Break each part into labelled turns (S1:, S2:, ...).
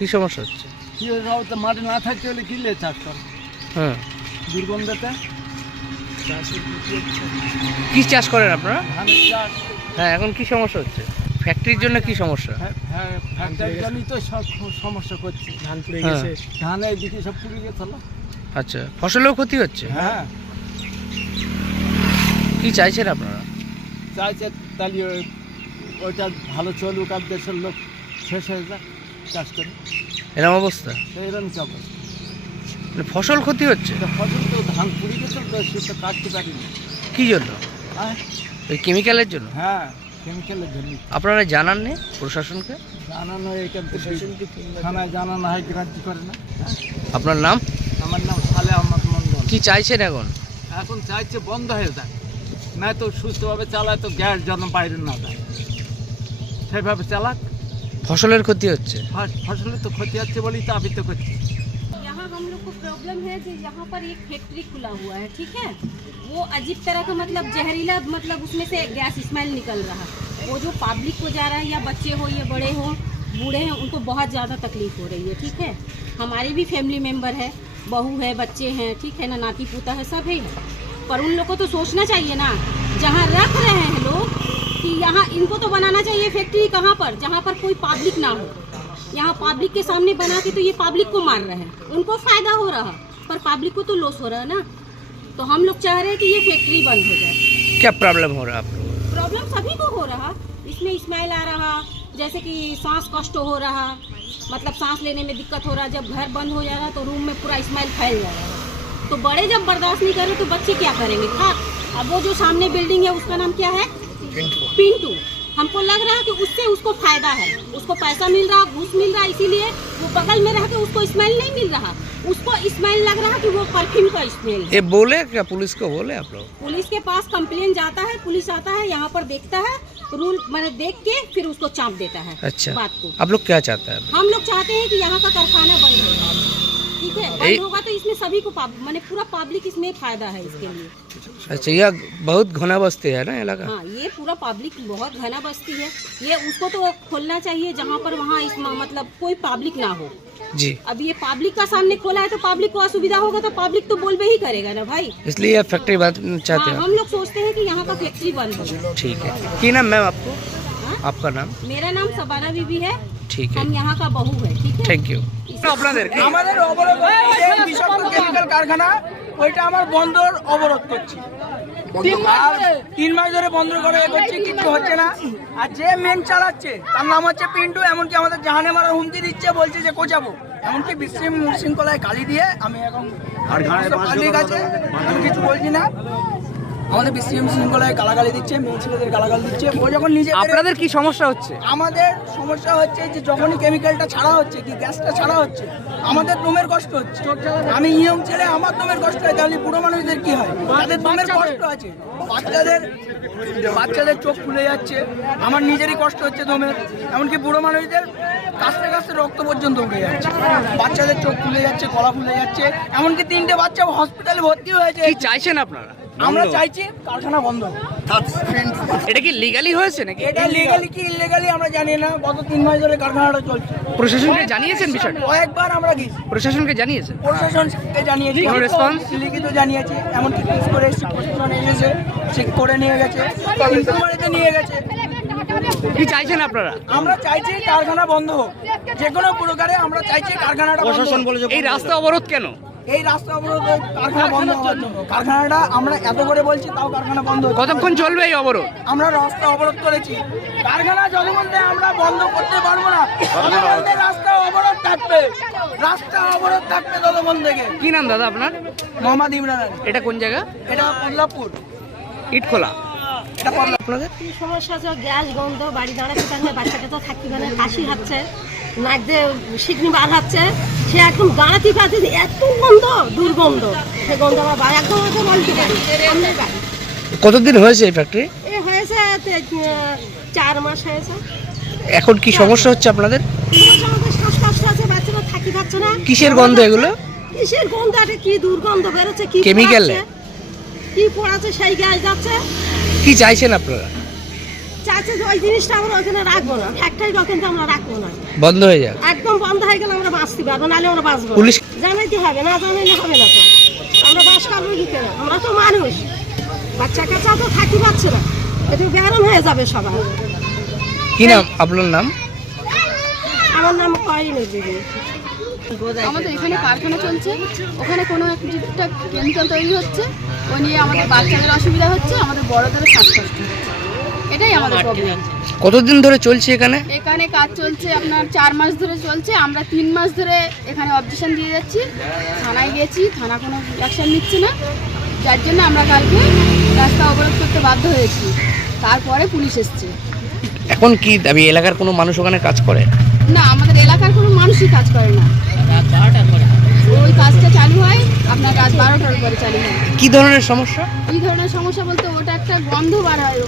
S1: কি সমস্যা হচ্ছে?
S2: কি হয়েছে তো মাঠে না থাকতে হলে কি লে চাষ করে
S1: হ্যাঁ।
S2: দুর্গন্ধতে?
S1: কি চাষ করেন আপনারা? হ্যাঁ এখন কি সমস্যা হচ্ছে? ফ্যাক্টরির জন্য কি সমস্যা?
S2: হ্যাঁ, হ্যাঁ ফ্যাক্টরির জন্যই তো সব সমস্যা করছে।
S3: ধান পুড়ে
S1: হ্যাঁ।
S3: গেছে
S2: ধান এইদিকে সব পুড়ে গেছে না?
S1: আচ্ছা ফসলেও ক্ষতি হচ্ছে?
S2: হ্যাঁ।
S1: কি চাইছেন আপনারা?
S2: চাইছে তাহলে ওইটা ভালো চলুক আর দেশের লোক শেষ হয়ে যাক। চাষ করে
S1: এরকম অবস্থা?
S2: এইরকম চাপ আছে।
S1: মানে ফসল ক্ষতি হচ্ছে?
S2: ফসল তো ধান পুড়ে গেছে তো সে তো কাটতে পারিনি
S1: কি জন্য?
S2: হ্যাঁ?
S1: ওই কেমিক্যালের জন্য?
S2: হ্যাঁ কেমিক্যালের জন্য
S1: আপনারা জানান নি প্রশাসনকে?
S2: জানানো এখান থেকে থানায় জানানো হয় গ্রাহ্য করে না।
S1: আপনার নাম?
S2: আমার নাম সালে আহমদ মন্ডল।
S1: কি চাইছেন এখন?
S2: এখন চাইছে বন্ধ হয়ে যায় না তো সুস্থভাবে চালায় তো গ্যাস যেন বাইরে না যায়। সেভাবে চালাক।
S1: ফসলের ক্ষতি হচ্ছে
S2: ফস- ফসলের তো ক্ষতি হচ্ছে বলেই তো আবিত করছি
S4: यहाँ हम लोग को प्रॉब्लम है कि यहाँ पर एक फैक्ट्री खुला हुआ है ठीक है वो अजीब तरह का मतलब जहरीला मतलब उसमें से गैस स्मेल निकल रहा है वो जो पब्लिक को जा रहा है या बच्चे हो या बड़े हो बूढ़े हैं उनको बहुत ज़्यादा तकलीफ हो रही है ठीक है हमारे भी फैमिली मेम्बर है बहू है बच्चे हैं ठीक है ना नाती पोता है सब है पर उन लोग को तो सोचना चाहिए ना जहाँ रख रहे हैं लोग कि यहाँ इनको तो बनाना चाहिए फैक्ट्री कहाँ पर? जहाँ पर कोई पब्लिक ना हो। यहाँ पब्लिक के सामने बना के तो ये पब्लिक को मार रहे हैं। उनको फ़ायदा हो रहा पर पब्लिक को तो लॉस हो रहा है ना। तो हम लोग चाह रहे हैं कि ये फैक्ट्री बंद हो जाए।
S1: क्या प्रॉब्लम हो रहा है
S4: प्रॉब्लम सभी को हो रहा। इसमें स्मेल आ रहा जैसे कि सांस कष्ट हो रहा। मतलब सांस लेने में दिक्कत हो रहा जब घर बंद हो जा रहा तो रूम में पूरा स्मेल फैल जा रहा। है तो बड़े जब बर्दाश्त नहीं कर रहे तो बच्चे क्या करेंगे? खा अब वो जो सामने बिल्डिंग है उसका नाम क्या है? पिंटू। हमको लग रहा है कि उससे उसको फ़ायदा है। उसको पैसा मिल रहा घूस मिल रहा इसीलिए वो बगल में रह के उसको स्मेल नहीं मिल रहा। उसको स्मेल लग रहा कि वो परफ्यूम का स्मेल
S1: ये बोले क्या? पुलिस को बोले आप लोग?
S4: पुलिस के पास कंप्लेन जाता है पुलिस आता है यहाँ पर देखता है रूल मैंने देख के फिर उसको चाप देता है
S1: अच्छा।
S4: बात को।
S1: आप लोग क्या चाहते हैं?
S4: हम लोग चाहते हैं कि यहाँ का कारखाना बंद हो ठीक है। बंद होगा तो इसमें सभी को मैंने पूरा पब्लिक इसमें फ़ायदा है इसके लिए।
S1: अच्छा यह बहुत घना बस्ती है ना इलाका?
S4: हाँ ये पूरा पब्लिक बहुत घना बस्ती है। ये उसको तो खोलना चाहिए जहाँ पर वहाँ इस मतलब कोई पब्लिक ना हो।
S1: जी।
S4: अब ये पब्लिक का सामने खोला है तो पब्लिक को असुविधा होगा तो पब्लिक तो बोलबे ही करेगा ना भाई।
S1: इसलिए यह फैक्ट्री बंद चाहते
S4: हाँ,
S1: हैं?
S4: हम लोग सोचते हैं कि यहाँ का फैक्ट्री बंद हो।
S1: ठीक है। की नाम मैम आपको?
S4: हाँ?
S1: आपका नाम?
S4: मेरा नाम सबाना बीबी है।
S1: ठीक है
S4: हम यहाँ का बहू है ठीक है
S1: থ্যাংক ইউ আপনাদের
S5: আমাদের অবরোধ হচ্ছে যে বিষাক্ত কেমিক্যাল কারখানা ওইটা আমার বন্দর অবরোধ করছি আর তিন মাস ধরে বন্ধ করে এ করছে কিচ্ছু হচ্ছে না আর যে মেন চালাচ্ছে তার নাম হচ্ছে পিন্টু এমনকি আমাদের জাহানে মারার হুমকি দিচ্ছে বলছে যে কোচাবো এমনকি বিশৃঙ্খ শৃঙ্খলায় গালি দিয়ে আমি এখন পাবলিক আছে আমি কিছু বলছি না আমাদের বিশৃঙ্খ শৃঙ্খলায় গালাগালি দিচ্ছে মেয়ে ছেলেদের গালাগালি দিচ্ছে। ও যখন নিজে
S1: আপনাদের কি সমস্যা হচ্ছে?
S5: আমাদের সমস্যা হচ্ছে যে যখনই কেমিক্যালটা ছাড়া হচ্ছে কি গ্যাসটা ছাড়া হচ্ছে আমাদের দমের কষ্ট হচ্ছে। আমি ইয়ং ছেলে আমার দমের কষ্ট হয় তাহলে বুড়ো মানুষদের কি হয়? তাদের দমের কষ্ট আছে। বাচ্চাদের বাচ্চাদের চোখ ফুলে যাচ্ছে। আমার নিজেরই কষ্ট হচ্ছে দমের। এমনকি বুড়ো মানুষদের কাছতে কাছতে রক্ত পর্যন্ত উঠে যাচ্ছে। বাচ্চাদের চোখ ফুলে যাচ্ছে গলা ফুলে যাচ্ছে। এমনকি তিনটে বাচ্চা হসপিটালে ভর্তি হয়েছে।
S1: চাইছেন আপনারা?
S5: আমরা চাইছি কারখানা বন্ধ। হোক।
S1: এটা কি লিগালি হয়েছে নাকি?
S5: এটা লিগালি কি ইলিগালি আমরা জানি না গত তিন মাস ধরে কারখানাটা চলছে।
S1: প্রশাসনকে জানিয়েছেন বিষয়টা?
S5: কয়েকবার আমরা গেছি।
S1: প্রশাসনকে জানিয়েছেন?
S5: প্রশাসনকে জানিয়েছি।
S1: কোনো response?
S5: লিখিত জানিয়েছি এমনকি কেস করে এসেছি প্রশাসন এসেছে চেক করে নিয়ে গেছে ইনকোয়ারিতে নিয়ে গেছে।
S1: কি চাইছেন আপনারা?
S5: আমরা চাইছি কারখানা বন্ধ হোক। যে কোনো প্রকারে আমরা চাইছি কারখানাটা প্রশাসন বলে
S1: এই রাস্তা অবরোধ কেন?
S5: এই রাস্তা অবরোধ কারখানা বন্ধ হওয়ার জন্য। কারখানাটা আমরা এত করে বলছি তাও কারখানা বন্ধ।
S1: কতক্ষণ চলবে এই অবরোধ?
S5: আমরা রাস্তা অবরোধ করেছি। কারখানা যতক্ষণে আমরা বন্ধ করতে পারব না। ততক্ষণে রাস্তা অবরোধ থাকবে। রাস্তা অবরোধ থাকবে ততক্ষণ থেকে।
S1: কি নাম দাদা আপনার?
S5: মোহাম্মদ ইমরান আলী।
S1: এটা কোন জায়গা?
S5: এটা কল্লাপুর।
S1: ইটখোলা।
S5: এটা
S1: আপনাদের?
S6: কি সমস্যা আছে? গ্যাস গন্ধ বাড়ি দাঁড়াতে থাকলে বাচ্চাটা তো থাকতে পারে না, কাশি হচ্ছে। নাক দিয়ে শিকনি বার হচ্ছে সে একদম দাঁড়াতে পারছে এত গন্ধ দুর্গন্ধ। সে গন্ধ আমার বাড়ি একদম আছে বলতে পারি।
S1: কতদিন হয়েছে এই ফ্যাক্টরি
S6: এ হয়েছে চার মাস হয়েছে।
S1: এখন কি সমস্যা হচ্ছে আপনাদের?
S6: শ্বাসকষ্ট আছে বাচ্চারা থাকি পাচ্ছে না।
S1: কিসের গন্ধ এগুলো?
S6: কিসের গন্ধ আছে কি দুর্গন্ধ বেরোচ্ছে কি? পোড়াচ্ছে? কি পড়াচ্ছে সেই গ্যাস যাচ্ছে।
S1: কি চাইছেন আপনারা?
S6: যে ওই জিনিসটা আমরা ওখানে রাখব না। ফ্যাক্টরি কিন্তু আমরা রাখব না।
S1: বন্ধ হয়ে যাক।
S6: একদম বন্ধ হয়ে গেলে আমরা বাঁচতে পারব নাহলে আমরা বাঁচবো।
S1: পুলিশ
S6: জানাইতে হবে না জানাইলে হবে না তো। আমরা বাস কামড়ে দিতে না আমরা তো মানুষ। বাচ্চা কাচ্চা তো থাকতে পারছে না। এতে ব্যায়াম হয়ে যাবে সবার।
S1: কি নাম? আপনার নাম?
S6: আমার নাম কয়নি দিদি
S3: আমাদের এখানে কারখানা চলছে। ওখানে কোনো একটা কেমিক্যাল তৈরি হচ্ছে। ও নিয়ে আমাদের বাচ্চাদের অসুবিধা হচ্ছে আমাদের বড়দেরও শ্বাসকষ্ট হচ্ছে। এটাই আমাদের প্রবলেম
S1: কতদিন ধরে চলছে এখানে?
S3: এখানে কাজ চলছে আপনার চার মাস ধরে চলছে। আমরা তিন মাস ধরে এখানে অবজেকশন দিয়ে যাচ্ছি। থানায় গিয়েছি থানা কোনো অ্যাকশন নিচ্ছে না। যার জন্য আমরা কালকে রাস্তা অবরোধ করতে বাধ্য হয়েছি। তারপরে পুলিশ এসছে।
S1: এখন কি দাবি এলাকার কোনো মানুষ ওখানে কাজ করে?
S3: না আমাদের এলাকার কোনো মানুষই কাজ করে না। ওই কাজটা চালু হয় আপনার রাত বারোটার পরে চালু হয়।
S1: কি ধরনের সমস্যা?
S3: এই ধরনের সমস্যা বলতে ওটা একটা গন্ধ বার হয়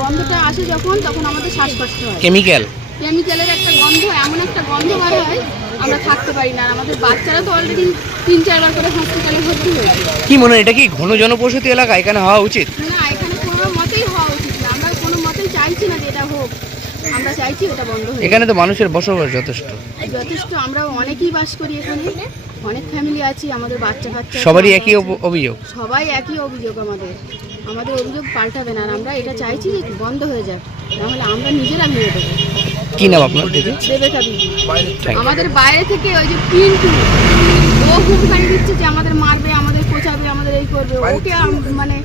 S3: গন্ধটা আসে যখন তখন আমাদের শ্বাসকষ্ট হয়।
S1: কেমিক্যাল?
S3: কেমিক্যালের একটা গন্ধ এমন একটা গন্ধ বার হয় আমরা থাকতে পারি না। আর আমাদের বাচ্চারা তো অলরেডি তিন চারবার করে হসপিটালে ভর্তি হয়েছে।
S1: কি মনে হয় এটা কি ঘন জনবসতি এলাকা? এখানে হওয়া উচিত?
S3: না এখানে কোনো মতেই হওয়া উচিত না। আমরা কোনো মতেই চাইছি না যে এটা হোক। আমরা চাইছি এটা বন্ধ যাক।
S1: এখানে তো মানুষের বসবাস যথেষ্ট।
S3: যথেষ্ট আমরা অনেকেই বাস করি এখানে। অনেক ফ্যামিলি আছি আমাদের বাচ্চা কাচ্চা
S1: সবারই একই অভিযোগ?
S3: সবাই একই অভিযোগ আমাদের। আমাদের অভিযোগ পাল্টাবে না আর আমরা এটা চাইছি যে বন্ধ হয়ে যাক নাহলে আমরা নিজেরা ভেঙে দেবো।
S1: কি নাম আপনার দিদি?
S3: বিবি আমাদের বাইরে থেকে ওই যে পিন্টু ও হুমকানি দিচ্ছে যে আমাদের মারবে আমাদের কোচাবে আমাদের এই করবে। ওকে মানে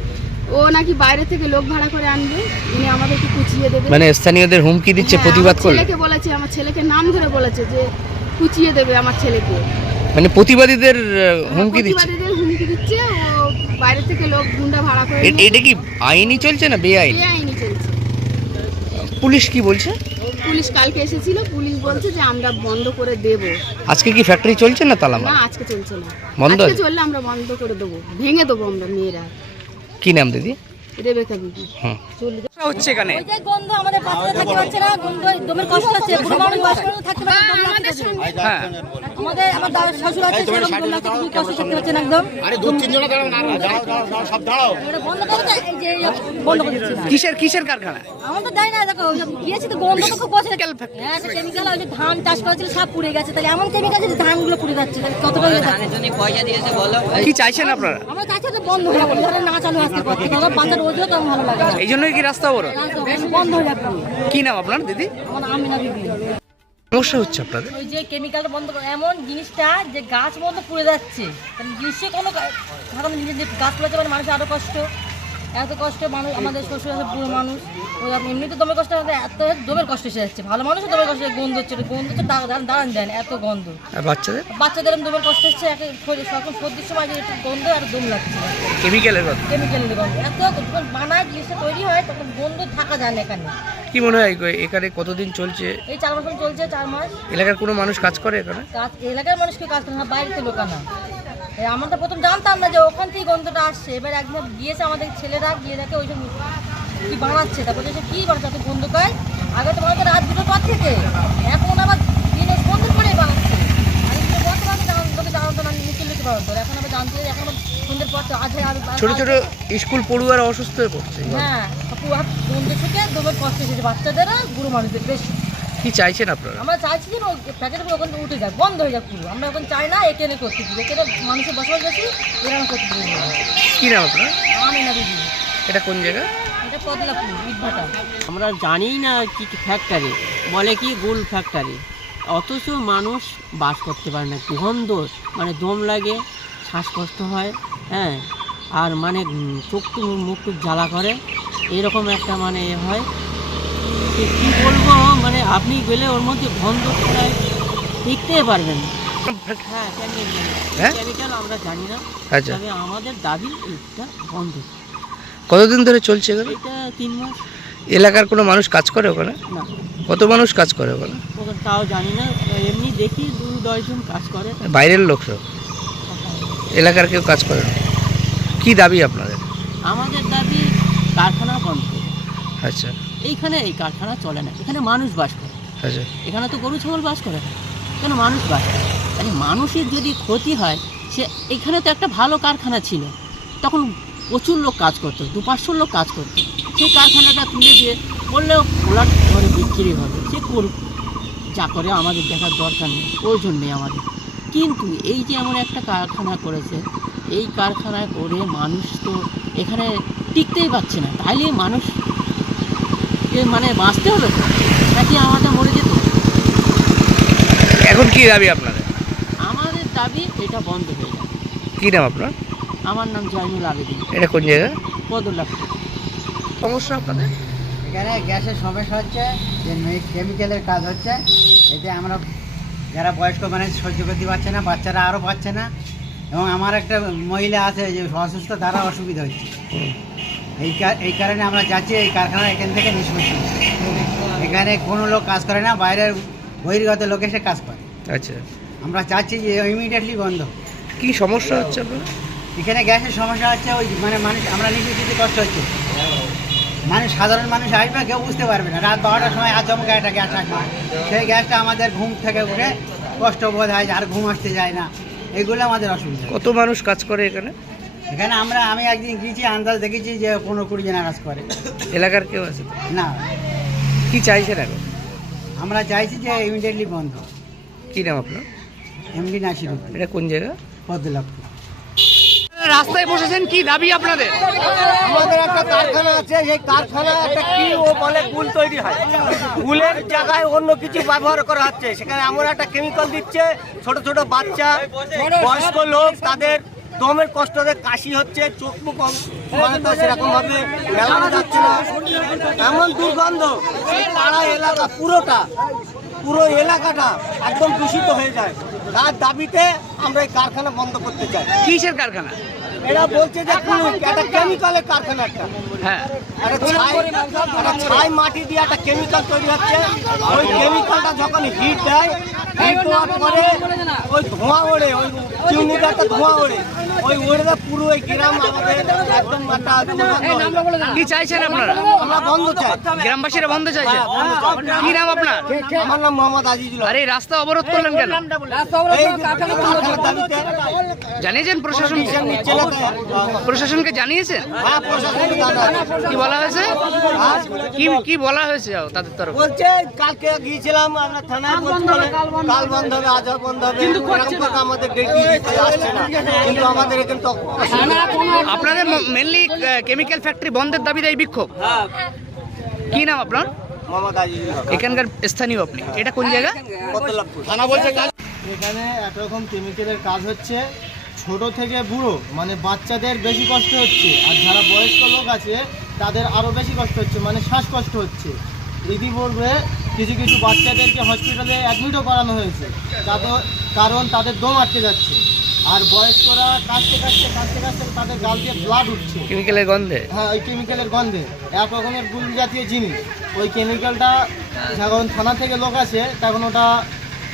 S3: ও নাকি বাইরে থেকে লোক ভাড়া করে আনবে উনি আমাদেরকে কুচিয়ে দেবে।
S1: মানে স্থানীয়দের হুমকি দিচ্ছে
S3: হ্যাঁ,
S1: প্রতিবাদ করলে?
S3: ছেলেকে বলেছে আমার ছেলেকে নাম ধরে বলেছে যে কুচিয়ে দেবে আমার ছেলেকে।
S1: মানে প্রতিবাদীদের হুমকি দিচ্ছে?
S3: প্রতিবাদীদের হুমকি দিচ্ছে ও বাইরে থেকে লোক গুন্ডা ভাড়া করে
S1: এ- এটা কি আইনি চলছে না বেআইনি?
S3: বেআইনি চলছে।
S1: পুলিশ কি বলছে?
S3: পুলিশ কালকে এসেছিল পুলিশ বলছে যে আমরা বন্ধ করে দেব।
S1: আজকে কি ফ্যাক্টরি চলছে না তালা
S3: না আজকে চলছে না।
S1: বন্ধ
S3: আজকে
S1: আছে?
S3: চললে আমরা বন্ধ করে দেবো ভেঙে দেবো আমরা মেয়েরা।
S1: কি নাম দিদি?
S3: রেবেকা বিবি
S1: হুম। হচ্ছে এখানে।
S6: গন্ধ আমাদের থাকতে পারছে না গন্ধ দমের কষ্ট হচ্ছে বুড়ো মানুষ থাকতে পারছে না, দম লাগতেছে। আমাদের আমার শ্বশুর আছে সেরকম দম লাগতেছে, খুব কষ্ট থাকতে পারছে না একদম।
S7: আরে দু তিন জনে দাঁড়াও না দাঁড়াও দাঁড়াও দাঁড়াও, সব দাঁড়াও।
S6: বন্ধ করে এই যে বন্ধ করে
S1: কিসের কিসের কারখানা?
S6: আমার তো দেয় না দেখো গিয়েছি তো গন্ধ তো খুব হ্যাঁ কেমিক্যাল ওই যে ধান চাষ করেছিল সব পুড়ে গেছে। তাহলে এমন কেমিক্যাল যে ধানগুলো পুড়ে যাচ্ছে তাহলে কতটা ইয়ে থাকে?
S1: কি চাইছেন আপনারা?
S6: আমার কাছে তো বন্ধ হয়ে না চালু আসতে পারছে বাচ্চার ওজও তো ভালো লাগে না।
S1: এই জন্যই কি রাস্তা
S6: যাবে
S1: কি নাম আপনার দিদি? সমস্যা হচ্ছে আপনাদের?
S8: ওই যে কেমিক্যালটা বন্ধ এমন জিনিসটা যে গাছ বন্ধ পুড়ে যাচ্ছে। গ্রীষ্মে কোনো গাছ পুড়েছে মানে মানুষের আরও কষ্ট। এত কষ্ট মানুষ আমাদের শ্বশুর আছে বুড়ো মানুষ। ওই আপনি এমনিতে দমের কষ্ট এত দমের কষ্ট এসে যাচ্ছে। ভালো মানুষও দমের কষ্ট গন্ধ হচ্ছে গন্ধ হচ্ছে দাঁড়ান দেন এত গন্ধ।
S1: আর বাচ্চাদের?
S8: বাচ্চাদের দমের কষ্ট হচ্ছে একে সরকার সর্দির সময় যে একটু গন্ধ আর দম লাগছে।
S1: কেমিক্যালের কথা
S8: কেমিক্যালের গন্ধ। এত যখন বানায় জিনিসটা তৈরি হয় তখন গন্ধ থাকা যায় না এখানে।
S1: কি মনে হয় এখানে কতদিন চলছে?
S8: এই চার মাস চলছে চার মাস।
S1: এলাকার কোনো মানুষ কাজ করে এখানে?
S8: কাজ এলাকার মানুষকে কাজ করে না বাইরেতে লোক আনা। এই আমরা তো প্রথম জানতাম না যে ওখান থেকে গন্ধটা আসছে। এবার একদিন গিয়েছে আমাদের ছেলেরা গিয়ে দেখে ওই সব কি বানাচ্ছে তারপর যে কি বানাচ্ছে এত গন্ধ পায় আগে তো বানাতে রাত দুটোর পর থেকে। এখন আবার দিনে সন্ধ্যে পরে বানাচ্ছে এখন আবার জানতে এখন আবার সন্ধ্যের পর তো আজ আর
S1: ছোট ছোট স্কুল পড়ুয়ারা অসুস্থ হয়ে পড়ছে।
S8: হ্যাঁ গন্ধ থেকে দমের কষ্ট এসেছে বাচ্চাদের আর বুড়ো মানুষদের বেশি।
S1: কি চাইছেন আপনারা?
S8: আমরা চাইছি যে প্যাকেটগুলো ওখান থেকে উঠে যাক। বন্ধ হয়ে যাক পুরো। আমরা এখন চাই না একে এনে করতে দিই এখানে মানুষের বসবাস বেশি এখানে করতে দিই।
S1: কি নাম আপনার?
S8: আমি না দিদি।
S1: এটা কোন জায়গা?
S8: এটা কদলাপুর ইটভাটা।
S9: আমরা জানি না কি ফ্যাক্টরি বলে কি গুল ফ্যাক্টরি অথচ মানুষ বাস করতে পারে না। গন্ধ মানে দম লাগে শ্বাসকষ্ট হয় হ্যাঁ? আর মানে চোখ টু মুখ জ্বালা করে। এরকম একটা মানে এ হয়। কি বলব? মানে আপনি গেলে ওর মধ্যে গন্ধ প্রায় দেখতে পারবেন। হ্যাঁ
S1: হ্যাঁ?
S9: কেমিক্যাল আমরা জানি না।
S1: আচ্ছা।
S9: তবে আমাদের দাবি এটা বন্ধ।
S1: কতদিন ধরে চলছে এখানে
S9: এটা তিন মাস।
S1: এলাকার কোনো মানুষ কাজ করে ওখানে?
S9: না।
S1: কত মানুষ কাজ করে ওখানে?
S9: ওখানে তাও জানি না। এমনি দেখি দু দশজন কাজ করে।
S1: বাইরের লোক সব? এলাকার কেউ কাজ করে না? কি দাবি আপনাদের?
S9: আমাদের দাবি কারখানা বন্ধ।
S1: আচ্ছা।
S9: এইখানে এই কারখানা চলে না। এখানে মানুষ বাস করে।
S1: আচ্ছা।
S9: এখানে তো গরু ছাগল বাস করে না। কেন মানুষ বাস করে। তাহলে মানুষের যদি ক্ষতি হয় সে এখানে তো একটা ভালো কারখানা ছিল। তখন প্রচুর লোক কাজ করতো দু পাঁচশো লোক কাজ করতো। সেই কারখানাটা তুলে দিয়ে বললেও ওলার ঘরে বিক্রি হবে। সে করুক। যা করে আমাদের দেখার দরকার নেই প্রয়োজন নেই আমাদের। কিন্তু এই যে এমন একটা কারখানা করেছে এই কারখানা করে মানুষ তো এখানে টিকতেই পারছে না। তাইলে মানুষ এ মানে বাঁচতে তো? নাকি আমাদের মরে যেত
S1: এখন কি দাবি আপনাদের?
S9: আমাদের দাবি এটা বন্ধ হয়ে যাবে
S1: কি নাম আপনার?
S9: আমার নাম জয়নুল আবেদিন
S1: এটা কোন জায়গা?
S9: পদলাভ
S1: সমস্যা আপনাদের?
S10: এখানে গ্যাসের সমস্যা হচ্ছে যে কেমিক্যালের কাজ হচ্ছে এতে আমরা যারা বয়স্ক মানে সহ্য করতে পারছে না বাচ্চারা আরও পাচ্ছে না এবং আমার একটা মহিলা আছে যে অসুস্থ তারা অসুবিধা হচ্ছে। এই এই কারণে আমরা যাচ্ছি এই কারখানা এখান থেকে নিষ্পত্তি। এখানে কোনো লোক কাজ করে না বাইরের বহির্গত লোক এসে কাজ করে।
S1: আচ্ছা।
S10: আমরা চাচ্ছি যে ইমিডিয়েটলি বন্ধ।
S1: কি সমস্যা হচ্ছে আপনার?
S10: এখানে গ্যাসের সমস্যা হচ্ছে ওই মানে মানুষ আমরা নিজে কিছু কষ্ট হচ্ছে। মানুষ সাধারণ মানুষ আসবে কেউ বুঝতে পারবে না। রাত বারোটার সময় আর জমকে একটা গ্যাস আসবে। সেই গ্যাসটা আমাদের ঘুম থেকে উঠে কষ্ট বোধ হয় আর ঘুম আসতে যায় না। এগুলো আমাদের অসুবিধা।
S1: কত মানুষ কাজ করে এখানে?
S10: এখানে আমরা আমি একদিন গিয়েছি আন্দাজ দেখেছি যে পনেরো কুড়ি জন কাজ করে।
S1: এলাকার কেউ আছে?
S10: না।
S1: কি চাইছেন এখন?
S10: আমরা চাইছি যে ইমিডিয়েটলি বন্ধ।
S1: কি নাম আপনার?
S10: এমডি নাসির
S1: এটা কোন জায়গা?
S10: পদ্মলাভপুর।
S1: রাস্তায় বসেছেন কি দাবি আপনাদের?
S11: আমাদের একটা কারখানা আছে সেই কারখানা একটা কি ও বলে গুল তৈরি হয়? গুলের জায়গায় অন্য কিছু ব্যবহার করা হচ্ছে। সেখানে এমন একটা কেমিক্যাল দিচ্ছে ছোট ছোট বাচ্চা বয়স্ক লোক তাদের দমের কষ্টতে কাশি হচ্ছে, চোখ মুখ মানে তো সেরকম ভাবে মেলানো যাচ্ছে না। এমন দুর্গন্ধ পাড়া এলাকা পুরোটা, পুরো এলাকাটা একদম দূষিত হয়ে যায়। তার দাবিতে আমরা এই কারখানা বন্ধ করতে চাই।
S1: কিসের কারখানা?
S11: এরা বলছে যে কুলুক, একটা কেমিক্যালের কারখানা একটা।
S1: হ্যাঁ।
S11: ছাই মাটি দিয়ে একটা কেমিক্যাল তৈরি হচ্ছে। ওই কেমিক্যালটা যখন হিট দেয় হিট দেওয়ার পরে ওই ধোঁয়া ওড়ে ওই একটা ধোঁয়া ওড়ে। ওই ওড়ে পুরো ওই গ্রাম আমাদের একদম একটা।
S1: কি চাইছেন আপনারা?
S11: আমরা বন্ধ চাই।
S1: গ্রামবাসীরা বন্ধ
S11: হ্যাঁ, চাই।
S1: কি নাম আপনার?
S11: আমার নাম মোহাম্মদ আজিজুল
S1: আরে রাস্তা অবরোধ করলেন কেন? জানিয়েছেন
S11: এলাকায়।
S1: প্রশাসনকে জানিয়েছেন?
S11: হ্যাঁ।
S1: কি বলা হয়েছে?
S11: হ্যাঁ।
S1: কি কি বলা হয়েছে তাদের তরফ?
S11: বলছে কালকে গিয়েছিলাম আমরা থানায় কাল বন্ধ হবে আজ বন্ধ হবে। কিন্তু আমাদের ডেট দিয়ে দিচ্ছে আসছে না। কিন্তু আমাদের এখানে
S1: আপনাদের মেনলি কেমিক্যাল ফ্যাক্টরি বন্ধের দাবিতে এই বিক্ষোভ? কি নাম আপনার? এখানকার স্থানীয় আপনি। এটা কোন জায়গা?
S11: কতলাপুর।
S12: এখানে একরকম কেমিক্যালের কাজ হচ্ছে। ছোট থেকে বুড়ো মানে বাচ্চাদের বেশি কষ্ট হচ্ছে। আর যারা বয়স্ক লোক আছে তাদের আরও বেশি কষ্ট হচ্ছে মানে শ্বাসকষ্ট হচ্ছে। ইতিপূর্বে কিছু কিছু বাচ্চাদেরকে হসপিটালে অ্যাডমিটও করানো হয়েছে। কারণ তাদের দম আটকে যাচ্ছে। আর বয়স্করা কাশতে কাশতে কাশতে কাশতে তাদের গাল দিয়ে ব্লাড উঠছে।
S1: কেমিক্যালের গন্ধে?
S12: হ্যাঁ ওই কেমিক্যালের গন্ধে। এক রকমের গুল জাতীয় জিনিস। ওই কেমিক্যালটা যখন থানা থেকে লোক আসে তখন ওটা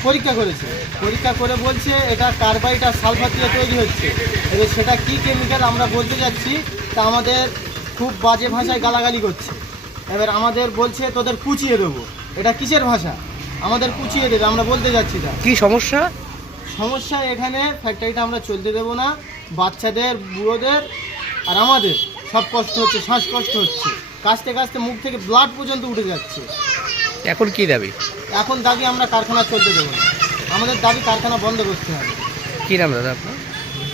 S12: পরীক্ষা করেছে। পরীক্ষা করে বলছে এটা কার্বাইড আর সালফার দিয়ে তৈরি হচ্ছে। এবার সেটা কি কেমিক্যাল আমরা বলতে যাচ্ছি তা আমাদের খুব বাজে ভাষায় গালাগালি করছে। এবার আমাদের বলছে তোদের কুচিয়ে দেবো। এটা কিসের ভাষা? আমাদের কুচিয়ে দেবে আমরা বলতে যাচ্ছি তা
S1: কি সমস্যা?
S12: সমস্যা এখানে ফ্যাক্টরিটা আমরা চলতে দেবো না। বাচ্চাদের বুড়োদের আর আমাদের সব কষ্ট হচ্ছে শ্বাসকষ্ট হচ্ছে। কাশতে কাশতে মুখ থেকে ব্লাড পর্যন্ত উঠে যাচ্ছে।
S1: এখন কি দাবি?
S12: এখন দাবি আমরা কারখানা চলতে দেবো না। আমাদের দাবি কারখানা বন্ধ করতে হবে।
S1: কী নাম দাদা আপনার?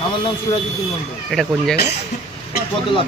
S12: আমার নাম সুরাজুদ্দিন মন্ডল
S1: এটা কোন জায়গায়
S12: পদ্মলাভ।